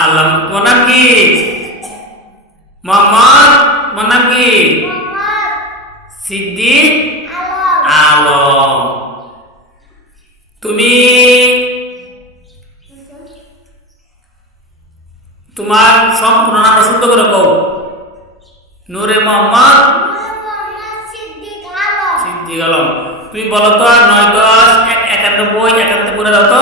আলম তোমার নাম কি? মোহাম্মদ তোমার নাম কি? সিদ্দিক আলম। তুমি তোমার সম্পূর্ণ নামটা শুদ্ধ করে কও। নূরে মোহাম্মদ সিদ্দিক আলম। তুমি বলো তো 9 10 91 একান্ত করে দাও তো।